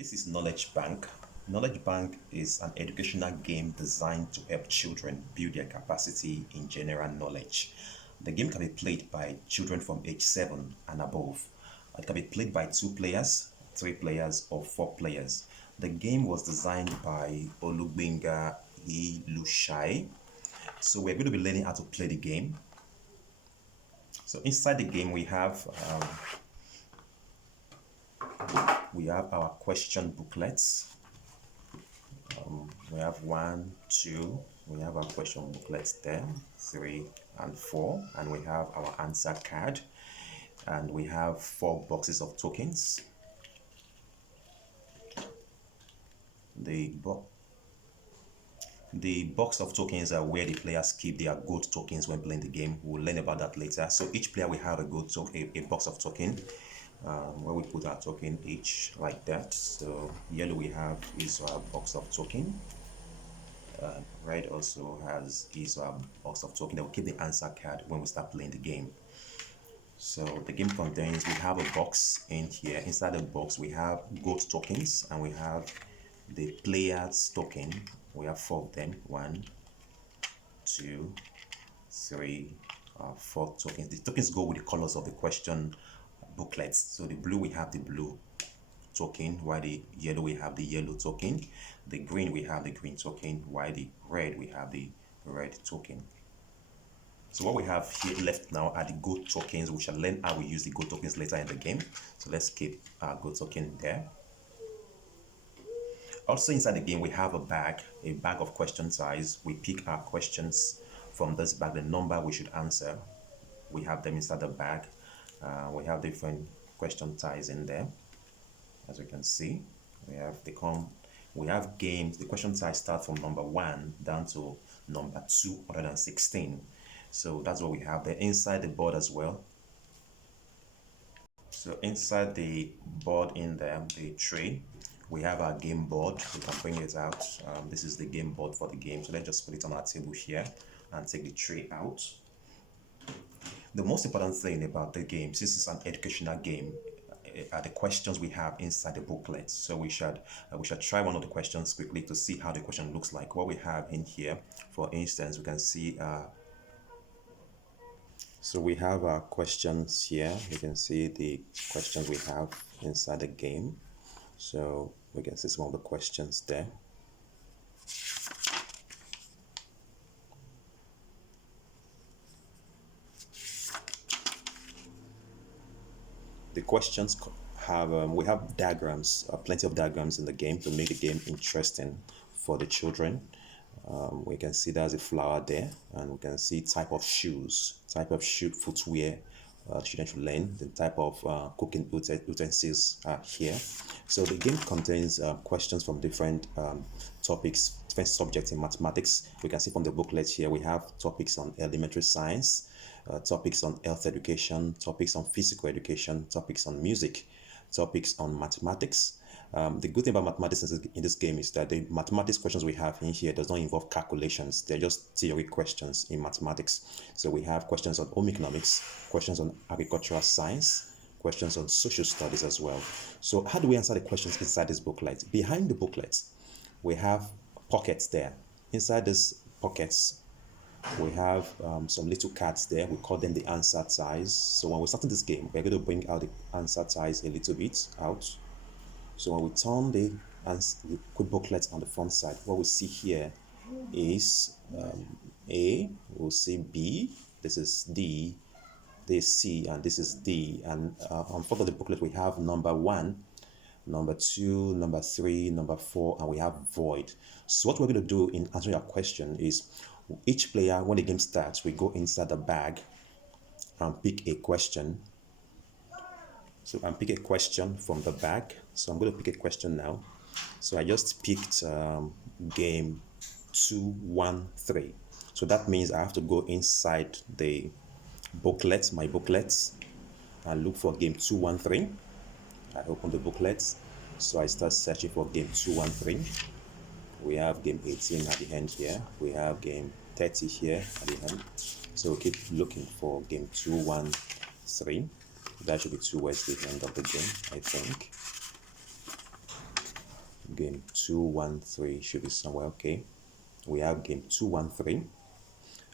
This is Knowledge Bank. Knowledge Bank is an educational game designed to help children build their capacity in general knowledge. The game can be played by children from age 7 and above. It can be played by 2 players, 3 players, or 4 players. The game was designed by Olugbenga Ilushai. So we're going to be learning how to play the game. So inside the game we have our question booklets. We have 1, 2. We have our question booklets there, 3 and 4, and we have our answer card, and we have 4 boxes of tokens. The box of tokens are where the players keep their gold tokens when playing the game. We'll learn about that later. So each player will have a box of token where we put our token each like that. So yellow we have is our box of token. Red also is our box of token. They will keep the answer card when we start playing the game. So the game contains, we have a box in here. Inside the box we have gold tokens, and we have the player's token. We have 4 of them. 1, 2, 3, 4 tokens. The tokens go with the colors of the question booklets. So the blue, we have the blue token, while the yellow, we have the yellow token. The green, we have the green token, while the red, we have the red token. So what we have here left now are the gold tokens. We shall learn how we use the gold tokens later in the game. So let's keep our gold token there. Also inside the game we have a bag of question size. We pick our questions from this bag, the number we should answer. We have them inside the bag. We have different question ties in there. As we can see, we have games. The question size start from number 1 down to number 216. So that's what we have there inside the board as well. So inside the board in there, the tray, we have our game board. We can bring it out. This is the game board for the game. So let's just put it on our table here and take the tray out. The most important thing about the game, this is an educational game, are the questions we have inside the booklet. So we should try one of the questions quickly to see how the question looks like. What we have in here, for instance, we can see so we have our questions here. You can see the questions we have inside the game. So we can see some of the questions there. The questions have we have diagrams, plenty of diagrams in the game to make the game interesting for the children. We can see there's a flower there, and we can see type of shoes, footwear children should learn. The type of cooking utensils are here. So the game contains questions from different topics, different subjects in mathematics. We can see from the booklet here we have topics on elementary science, topics on health education, topics on physical education, topics on music, topics on mathematics. The good thing about mathematics in this game is that the mathematics questions we have in here does not involve calculations. They're just theory questions in mathematics. So we have questions on home economics, questions on agricultural science, questions on social studies as well. So how do we answer the questions inside this booklet? Behind the booklet, we have pockets there. Inside these pockets, we have some little cards there. We call them the answer ties. So when we're starting this game, we're going to bring out the answer ties a little bit out. So when we turn the quick booklet on the front side, what we see here is A, we'll see B, this is D, this is C, and this is D. And on front of the booklet, we have number 1, number 2, number 3, number 4, and we have void. So what we're going to do in answering your question is each player, when the game starts, we go inside the bag and pick a question. So I'm picking a question from the bag. So I'm going to pick a question now. So I just picked game 213. So that means I have to go inside the booklet, my booklets, and look for game 213. I open the booklets. So I start searching for game 213. We have game 18 at the end here. We have game 30 here at the end. So we keep looking for game 213. That should be towards the end of the game, I think. Game 213 should be somewhere. Okay, we have game 213,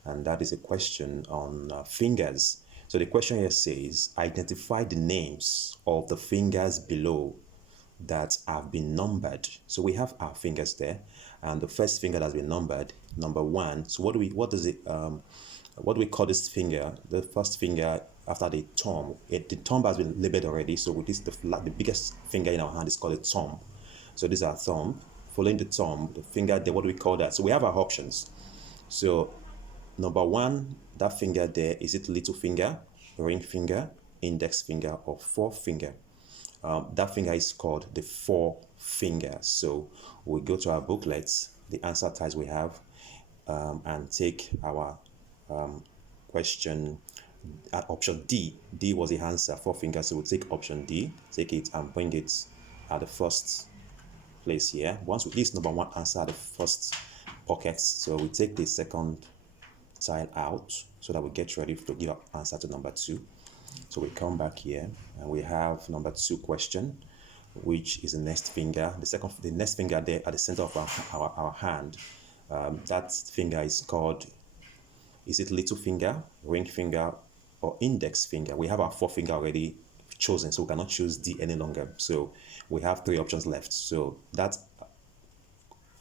and that is a question on fingers. So the question here says, identify the names of the fingers below that have been numbered. So we have our fingers there, and the first finger that's been numbered, number one. So what do we call this finger? The first finger after the thumb. The thumb has been labeled already. So with this, the biggest finger in our hand is called a thumb. So this is our thumb. Following the thumb, the finger there, what do we call that? So we have our options. So number one, that finger there, is it little finger, ring finger, index finger, or forefinger? That finger is called the forefinger. So we go to our booklets, the answer types we have, and take our question at option D. D was the answer, forefinger. So we'll take option D, take it and bring it at the first place here. Once we list number one answer at the first pocket, so we take the second tile out so that we get ready to give answer to number two. So we come back here and we have number two question, which is the next finger. The next finger there at the center of our hand. That finger is called, is it little finger, ring finger, or index finger? We have our forefinger already chosen, so we cannot choose D any longer. So we have three options left. So that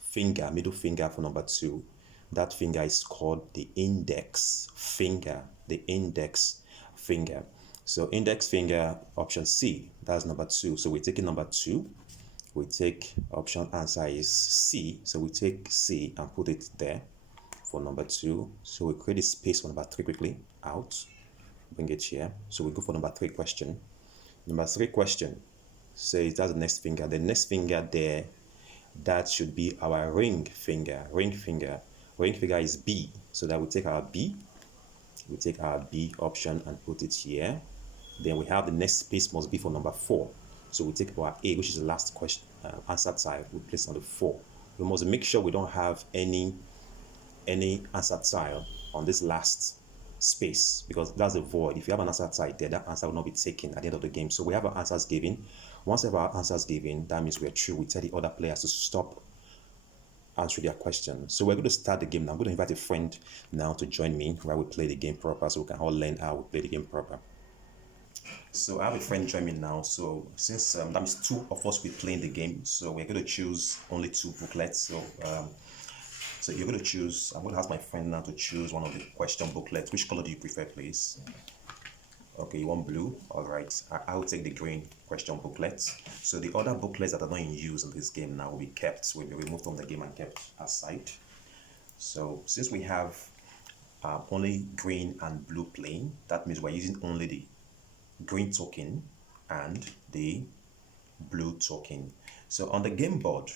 finger, middle finger for number two, that finger is called the index finger, the index finger. So index finger, option C, that's number two. So we're taking number two. We take option answer is C. So we take C and put it there for number two. So we create a space for number three quickly, out, bring it here. So we go for number three question. Number three question says that's the next finger. The next finger there, that should be our ring finger, ring finger. Ring finger is B. So that we take our B, we take our B option and put it here. Then we have the next space must be for number four. So we take our A, which is the last question answer type, we place on the four. We must make sure we don't have any answer tile on this last space, because that's a void. If you have an answer type there, that answer will not be taken at the end of the game. So we have our answers given. Once we have our answers given, that means we're true. We tell the other players to stop answering their question. So we're going to start the game now. I'm going to invite a friend now to join me while we play the game proper, so we can all learn how we play the game proper. So I have a friend join me now. So since that means two of us will play in the game, so we're going to choose only two booklets. So you're going to choose, I'm going to ask my friend now to choose one of the question booklets. Which color do you prefer, please? Okay, you want blue? All right, I'll take the green question booklet. So the other booklets that are not in use in this game now will be kept, will be removed from the game and kept aside. So since we have only green and blue playing, that means we're using only the green token and the blue token. So on the game board,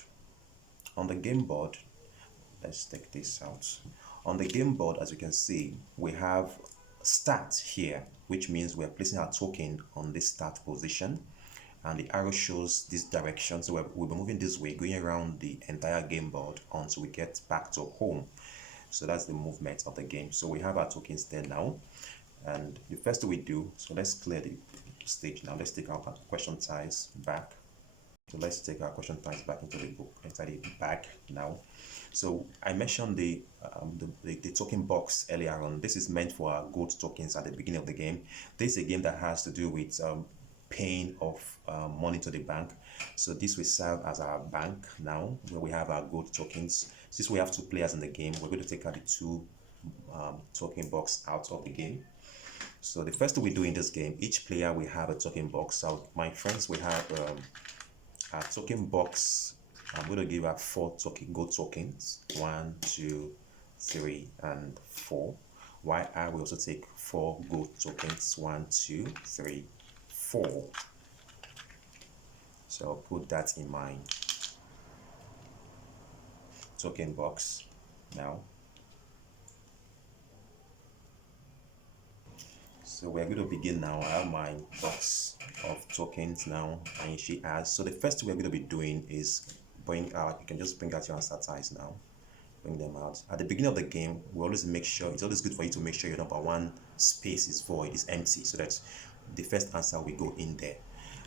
let's take this out. On the game board, as you can see, we have start here, which means we're placing our token on this start position, and the arrow shows this direction. So we'll be moving this way, going around the entire game board until we get back to home. So that's the movement of the game. So we have our tokens there now, and the first thing we do, so let's clear the stage now. Let's take our question ties back. So let's take our question ties back into the book, inside the bag now. So I mentioned the token box earlier on. This is meant for our gold tokens at the beginning of the game. This is a game that has to do with paying of money to the bank. So this will serve as our bank now, where we have our gold tokens. Since we have two players in the game, we're going to take out the two token box out of the game. So the first thing we do in this game, each player will have a token box. So my friends will have a token box. I'm going to give her four gold tokens, 1, 2, 3, and 4. While I will also take 4 gold tokens, 1, 2, 3, 4. So I'll put that in my token box now. So we're going to begin now. I have my box of tokens now, and she has. So the first thing we're going to be doing is bring out, you can just bring out your answer ties now, bring them out. At the beginning of the game, we always make sure, it's always good for you to make sure your number one space is void, is empty, so that the first answer will go in there,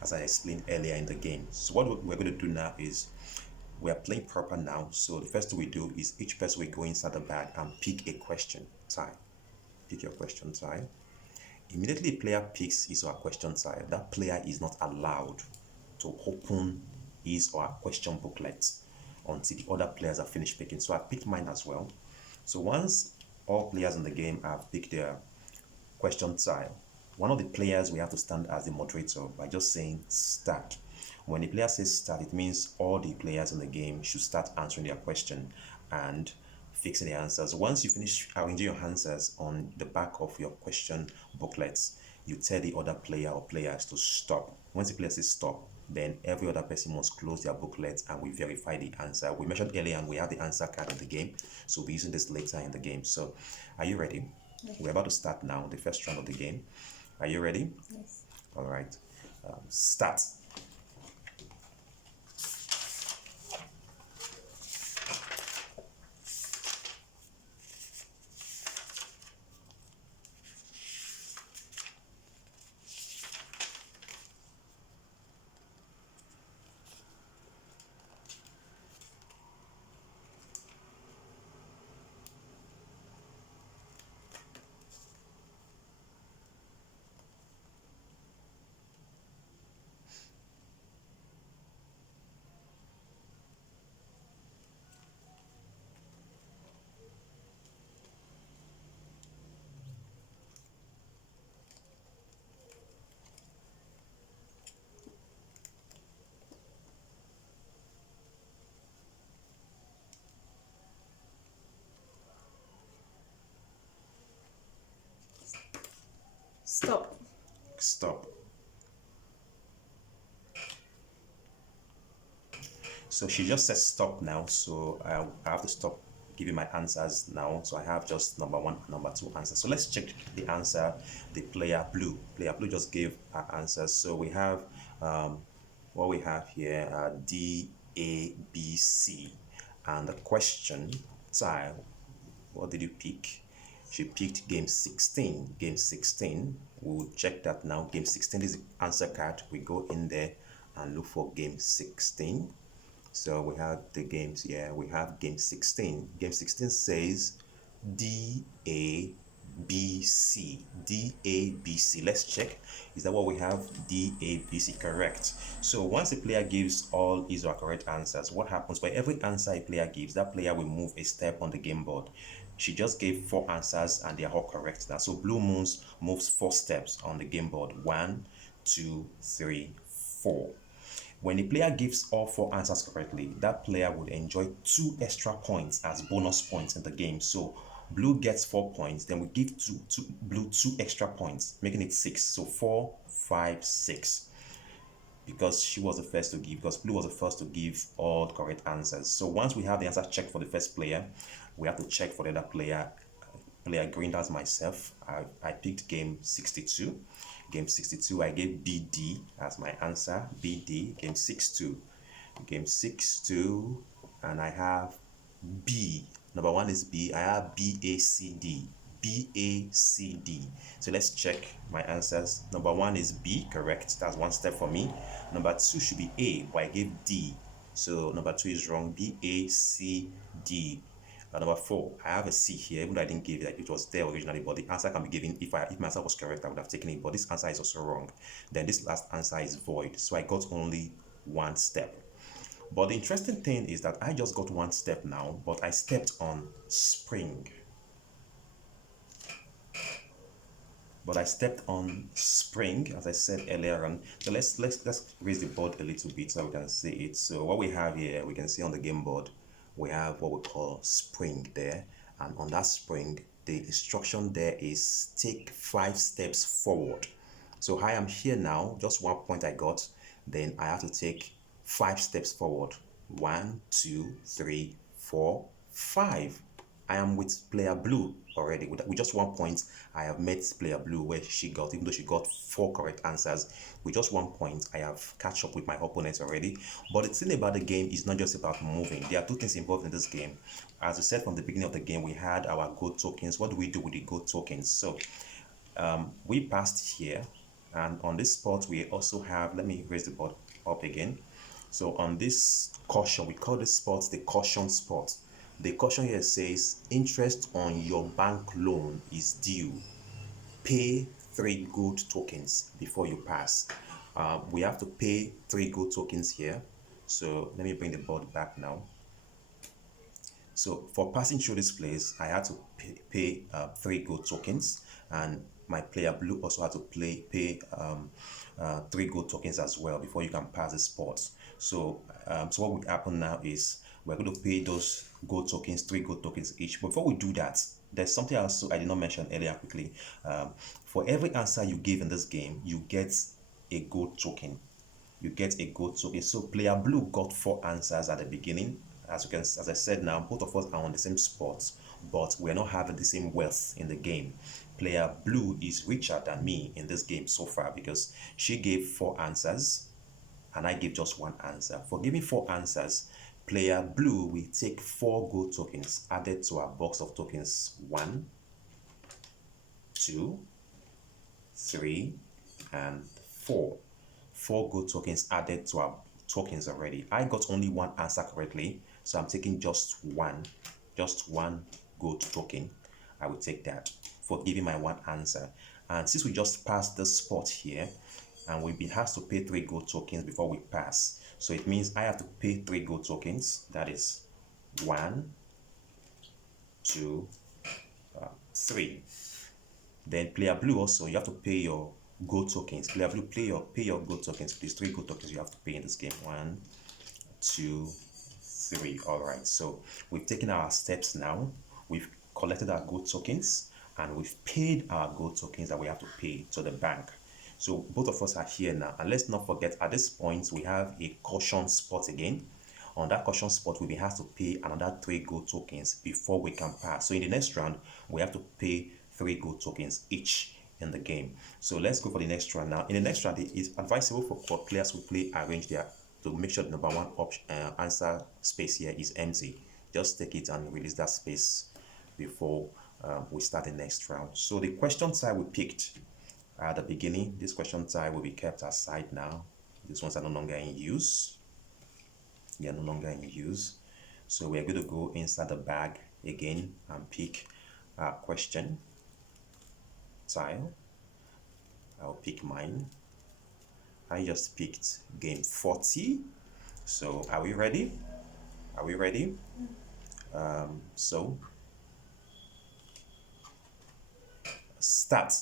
as I explained earlier in the game. So what we're going to do now is, We are playing proper now. So the first thing we do is each person will go inside the bag and pick a question tile. Pick your question tile. Immediately a player picks his or her question tile, that player is not allowed to open his or her question booklet until the other players are finished picking. So I picked mine as well. So once all players in the game have picked their question tile, one of the players we have to stand as the moderator by just saying start. When the player says start, it means all the players in the game should start answering their question and fixing the answers. Once you finish arranging your answers on the back of your question booklets, you tell the other player or players to stop. Once the player says stop, then every other person must close their booklets and we verify the answer. We mentioned earlier and we have the answer card in the game, so we'll be using this later in the game. So are you ready? We're about to start now, the first round of the game. Are you ready? Yes. All right. Start. Stop. Stop. So she just said stop now, so I have to stop giving my answers now. So I have just number one and number two answers. So let's check the answer the player blue. Player blue just gave her answers. So we have what we have here, D, A, B, C. And the question tile, what did you pick? She picked game 16. Game 16, we'll check that now. Game 16 is the answer card. We go in there and look for game 16. So we have the games here. We have game 16. Game 16 says D, A, B, C. D, A, B, C. Let's check. Is that what we have? D, A, B, C. Correct. So once a player gives all his or her correct answers, what happens? For every answer a player gives, that player will move a step on the game board. She just gave 4 answers and they are all correct now. So Blue Moons moves 4 steps on the game board. 1, 2, 3, 4. When the player gives all 4 answers correctly, that player would enjoy 2 extra points as bonus points in the game. So blue gets 4 points, then we give blue 2 extra points, making it 6. So 4, 5, 6. Because she was the first to give, because blue was the first to give all the correct answers. So once we have the answer checked for the first player, we have to check for the other player. Player green, that's myself. I picked game 62. Game 62, I gave BD as my answer. BD, game 62. Game 62, and I have B. Number 1 is B. I have BACD. BACD. So let's check my answers. Number 1 is B, correct. That's 1 step for me. Number 2 should be A, but I gave D. So number 2 is wrong. BACD. Number 4, I have a C here, even though I didn't give it, it was there originally, but the answer can be given. If my answer was correct, I would have taken it, but this answer is also wrong. Then this last answer is void, so I got only 1 step. But the interesting thing is that I just got 1 step now, but I stepped on spring. But I stepped on spring, as I said earlier on. So let's raise the board a little bit so we can see it. So what we have here, we can see on the game board, we have what we call spring there, and on that spring the instruction there is take 5 steps forward. So I am here now, just 1 point I got, then I have to take 5 steps forward. 1, 2, 3, 4, 5. I am with player blue already. With just 1 point, I have met player blue where she got, even though she got 4 correct answers, with just 1 point, I have catch up with my opponents already. But the thing about the game is not just about moving. There are 2 things involved in this game. As I said from the beginning of the game, we had our gold tokens. What do we do with the gold tokens? So we passed here, and on this spot we also have, let me raise the board up again. So on this caution, we call this spot the caution spot. The caution here says interest on your bank loan is due. Pay 3 gold tokens before you pass. We have to pay 3 gold tokens here. So let me bring the board back now. So for passing through this place, I had to pay 3 gold tokens, and my player blue also had to pay 3 gold tokens as well before you can pass the spot. So what will happen now is we're going to pay those gold tokens, 3 gold tokens each. But before we do that, there's something else I did not mention earlier quickly. For every answer you give in this game, you get a gold token. You get a gold token. So player blue got 4 answers at the beginning. As I said now, both of us are on the same spot, but we're not having the same wealth in the game. Player blue is richer than me in this game so far because she gave 4 answers and I gave just 1 answer. For giving 4 answers, player blue will take 4 gold tokens added to our box of tokens. 1, 2, 3, and 4. 4 gold tokens added to our tokens already. I got only 1 answer correctly, so I'm taking just one gold token. I will take that for giving my 1 answer. And since we just passed the spot here, and we have to pay 3 gold tokens before we pass, so it means I have to pay 3 gold tokens. That is 1, 2, 3. Then player blue also, you have to pay your gold tokens. Player blue, pay your gold tokens, please. 3 gold tokens you have to pay in this game. 1, 2, 3. All right, so we've taken our steps now. We've collected our gold tokens and we've paid our gold tokens that we have to pay to the bank. So both of us are here now, and let's not forget at this point we have a caution spot again. On that caution spot, we will have to pay another 3 gold tokens before we can pass. So in the next round, we have to pay 3 gold tokens each in the game. So let's go for the next round now. In the next round, it is advisable for players who play arrange their to make sure the number 1 option answer space here is empty. Just take it and release that space before we start the next round. So the question type we picked at the beginning, this question type will be kept aside now. These ones are no longer in use. They are no longer in use. So we're going to go inside the bag again and pick our question tile. I'll pick mine. I just picked game 40. So are we ready? Are we ready? So start.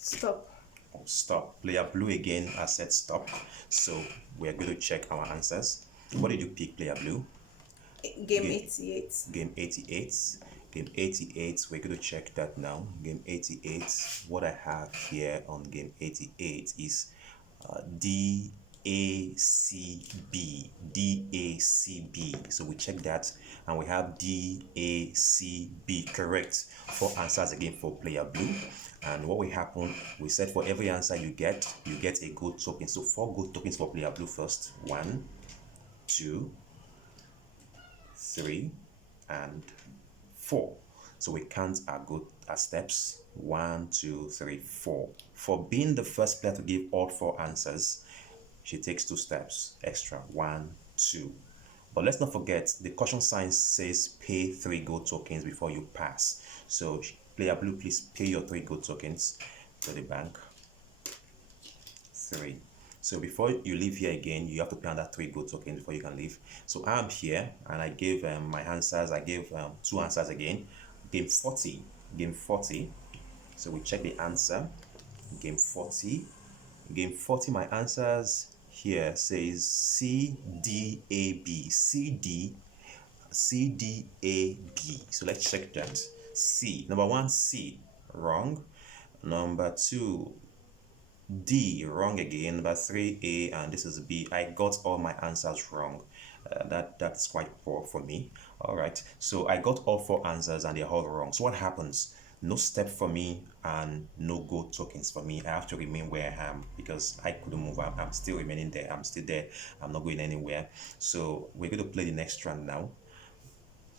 Stop. Stop. Player blue again has said stop. So we're going to check our answers. What did you pick, player blue? Game 88. Game 88. Game 88, we're going to check that now. Game 88, what I have here on game 88 is DACB. DACB. So we check that and we have DACB correct. 4 answers again for player blue. And what will happen, we said for every answer you get a gold token. So 4 gold tokens for player blue first. 1, 2, 3, and 4. So we count our steps. 1, 2, 3, 4. For being the first player to give all 4 answers, she takes 2 steps extra. 1, 2. But let's not forget the caution sign says pay 3 gold tokens before you pass. So player blue, please pay your 3 gold tokens to the bank. 3. So before you leave here again, you have to pay another 3 gold tokens before you can leave. So I'm here and I gave my answers. I gave 2 answers again. Game 40. So we check the answer. Game 40. Game 40, my answers here says C D A B. C D A B. So let's check that. C. Number one, C. Wrong. Number two, D, wrong again. Number three, A, and this is B. I got all my answers wrong. That's quite poor for me. All right. So I got all four answers and they're all wrong. So what happens? No step for me and no go tokens for me. I have to remain where I am because I couldn't move. I'm still remaining there. I'm still there. I'm not going anywhere. So we're going to play the next round now.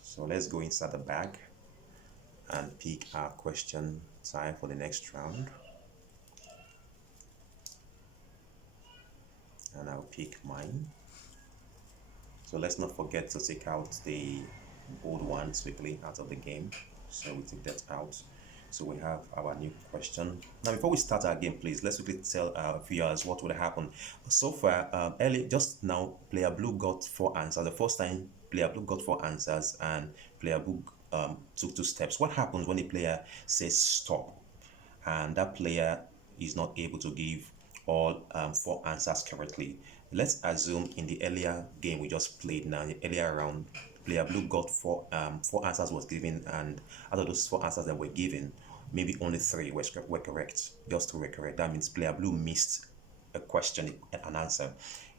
So let's go inside the bag and pick our question type for the next round. And I'll pick mine. So let's not forget to take out the old ones quickly out of the game. So we take that out. So we have our new question. Now, before we start our game, please, let's quickly tell our viewers what would happen. So far, early, just now, player blue got four answers. The first time, player blue got four answers and player blue took two steps. What happens when the player says stop and that player is not able to give all four answers correctly? Let's assume in the earlier game we just played now, the earlier round, player blue got four answers was given, and out of those four answers that were given, maybe only three were correct. Just two were correct. That means player blue missed a question, an answer.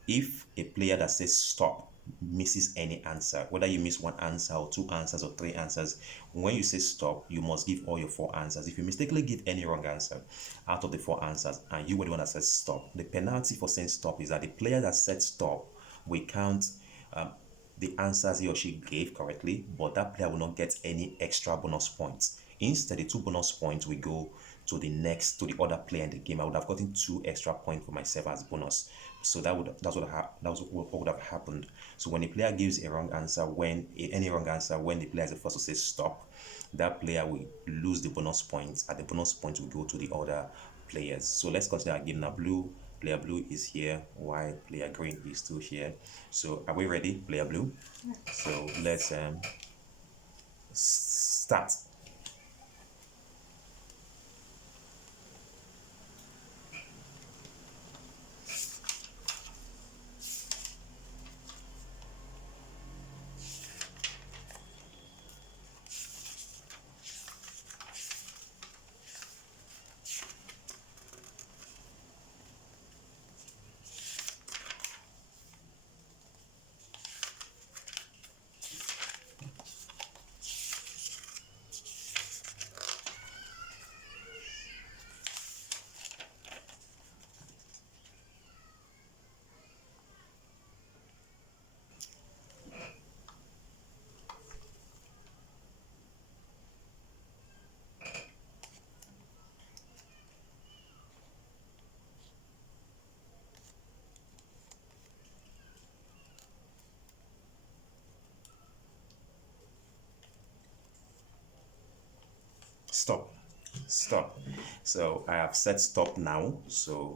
If a player that says stop misses any answer, whether you miss one answer or two answers or three answers, when you say stop, you must give all your four answers. If you mistakenly give any wrong answer out of the four answers and you were the one that said stop, the penalty for saying stop is that the player that said stop will count the answers he or she gave correctly, but that player will not get any extra bonus points. Instead, the two bonus points will go to the other player in the game. I would have gotten two extra points for myself as bonus. So that's what would have happened. So when the player gives a wrong answer, any wrong answer, when the player is the first to say stop, that player will lose the bonus points, and the bonus points will go to the other players. So let's consider our game now. Player blue is here, while player green is still here. So are we ready, player blue? So let's start. Stop. Stop. So I have said stop now. So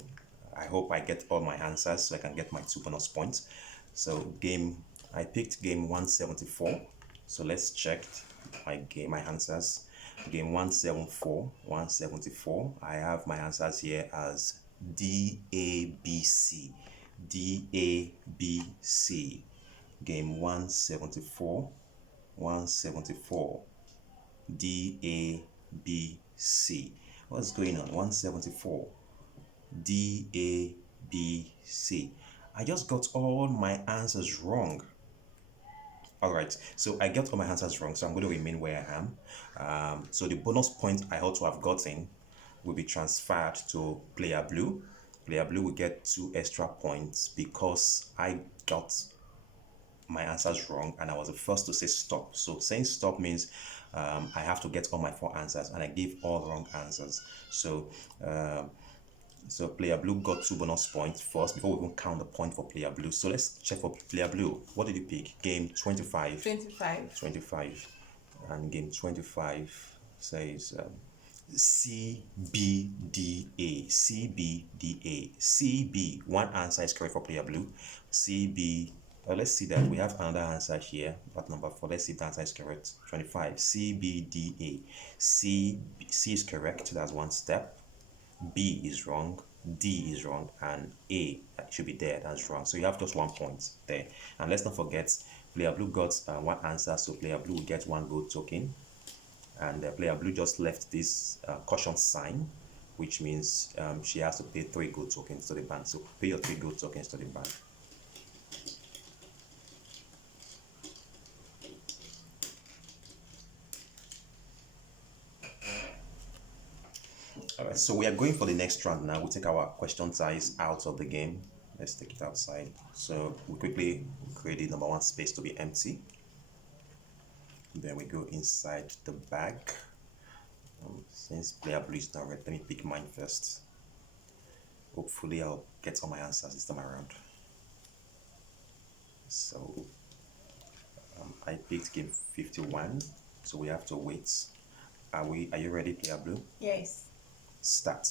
I hope I get all my answers so I can get my two bonus points. So I picked game 174. So let's check my answers. Game 174, 174. I have my answers here as D A B C. D A B C. Game 174, 174. D A B C. What's going on? 174. D A B C. I just got all my answers wrong. All right, so I got all my answers wrong, so I'm going to remain where I am. So the bonus point I ought to have gotten will be transferred to player blue. Player blue will get two extra points because I got my answers wrong and I was the first to say stop. So saying stop means I have to get all my four answers and I gave all wrong answers. So so player blue got two bonus points first before we even count the point for player blue. So let's check for player blue. What did you pick? Game 25. 25. 25. And game 25 says C B D A. C B D A. C B. One answer is correct for player blue. C B Let's see that we have another answer here. At number 4, let's see if the answer is correct. 25. C, B, D, A. C is correct. That's one step. B is wrong. D is wrong. And A should be there. That's wrong. So you have just 1 point there. And let's not forget, player blue got one answer. So player blue will get one gold token. And player blue just left this caution sign, which means she has to pay 3 gold tokens to the bank. So pay your 3 gold tokens to the bank. All right, so we are going for the next round now. We take our question size out of the game. Let's take it outside. So we quickly create the number 1 space to be empty. Then we go inside the bag. Since player blue is not ready, let me pick mine first. Hopefully I'll get all my answers this time around. So I picked game 51. So we have to wait. Are you ready, player blue? Yes. Start.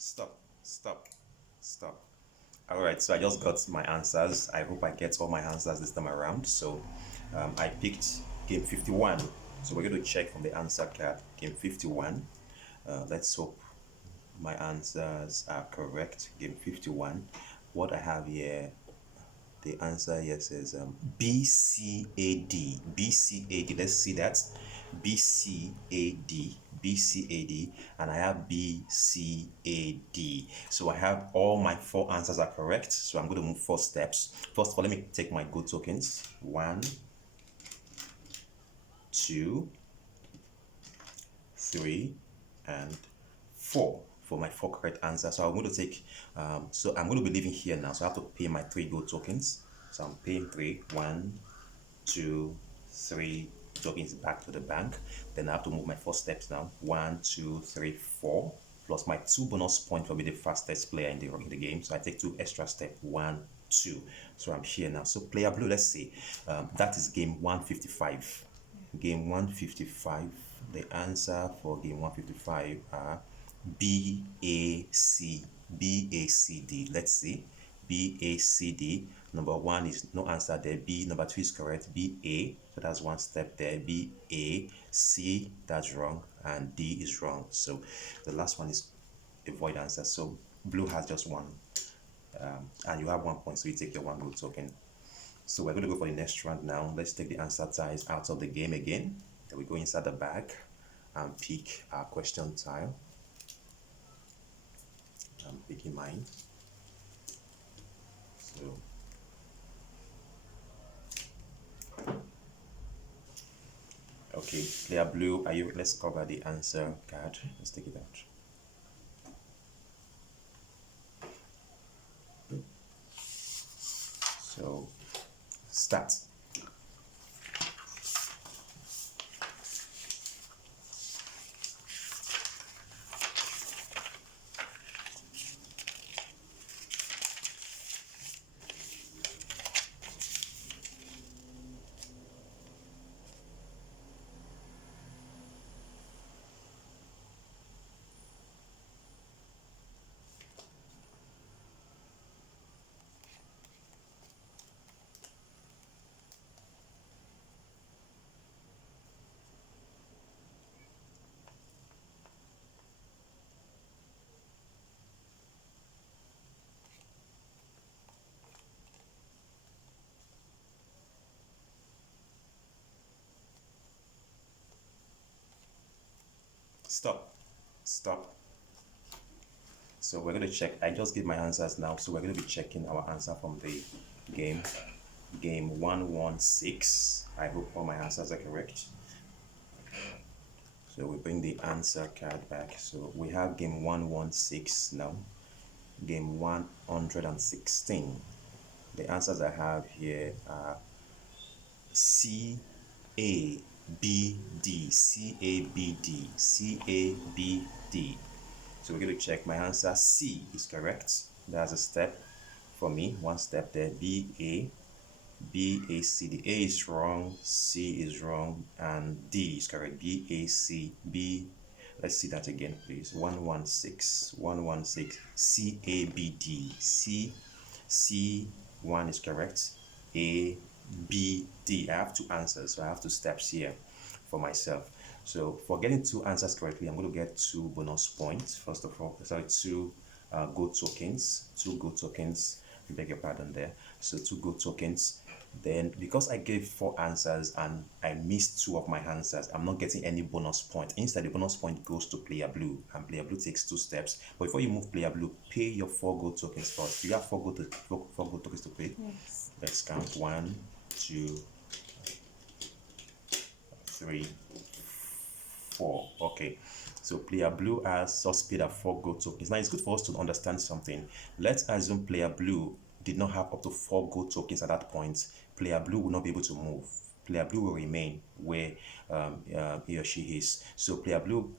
Stop, stop, stop. All right, so I just got my answers. I hope I get all my answers this time around. So I picked game 51. So we're going to check from the answer card, game 51. Let's hope my answers are correct. Game 51. What I have here, the answer here says BCAD. BCAD. Let's see that. BCAD. BCAD. And I have BCAD. So I have all my 4 answers are correct. So I'm going to move 4 steps. First of all, let me take my good tokens. 1, 2, 3, and 4 for my 4 correct answers. So I'm going to take, so I'm going to be leaving here now. So I have to pay my 3 gold tokens. So I'm paying 3, 1, 2, 3 tokens back to the bank. Then I have to move my 4 steps now. 1, 2, 3, 4. Plus my 2 bonus points for being the fastest player in the game. So I take 2 extra steps. 1, 2. So I'm here now. So player blue, let's see. That is game 155. Game 155. The answer for game 155 are BACD. Let's see. BACD. Number 1 is no answer there. B. Number 2 is correct. BA. So that's 1 step there. BA. C. That's wrong. And D is wrong. So the last one is a void answer. So blue has just 1. And you have 1 point. So you take your 1 gold token. So we're going to go for the next round now. Let's take the answer tiles out of the game again. Then we go inside the bag and pick our question tile. I'm picking mine. So okay, player blue, are you? Let's cover the answer card. Let's take it out. So start. Stop. Stop. So we're going to check. I just gave my answers now. So we're going to be checking our answer from the game. Game 116. I hope all my answers are correct. So we bring the answer card back. So we have game 116 now. Game 116. The answers I have here are C, A, B, D, C, A, B, D, C, A, B, D. So we're going to check. My answer C is correct. That's a step for me. One step there. B, A, B, A, C. The A is wrong, C is wrong, and D is correct. B, A, C, B. Let's see that again, please. 116, 116, C, A, B, D. C1 is correct. A, B, D. I have two answers, so I have two steps here for myself. So for getting two answers correctly, I'm going to get two bonus points. First of all, sorry, two go tokens. Two go tokens. I beg your pardon there. So two go tokens. Then because I gave four answers and I missed two of my answers, I'm not getting any bonus point. Instead, the bonus point goes to player blue, and player blue takes two steps. But before you move player blue, pay your four gold tokens first. Do you have four gold tokens to pay? Yes. Let's count. One, two, three, four. Okay. So player blue has suspect at four gold tokens. Now it's good for us to understand something. Let's assume player blue did not have up to four gold tokens at that point. Player blue will not be able to move. Player blue will remain where he or she is. So player blue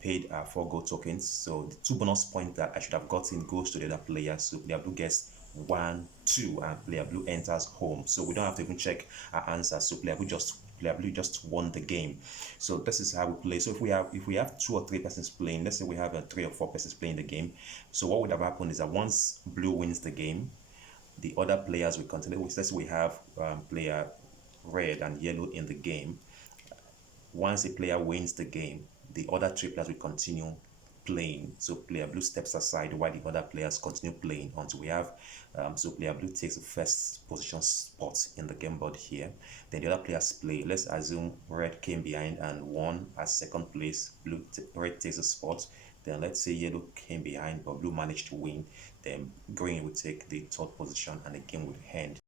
paid four gold tokens. So the two bonus points that I should have gotten goes to the other player. So player blue gets 1, 2, and player blue enters home. So we don't have to even check our answers. So player blue just won the game. So this is how we play. So if we have two or three persons playing, let's say we have three or four persons playing the game. So what would have happened is that once blue wins the game, the other players will continue. Let's say we have player red and yellow in the game. Once a player wins the game, the other three players will continue playing. So player blue steps aside while the other players continue playing until we have so player blue takes the first position spot in the game board here. Then the other players play. Let's assume red came behind and won at second place. Red takes a spot. Then let's say yellow came behind but blue managed to win. Then green will take the third position and the game will end.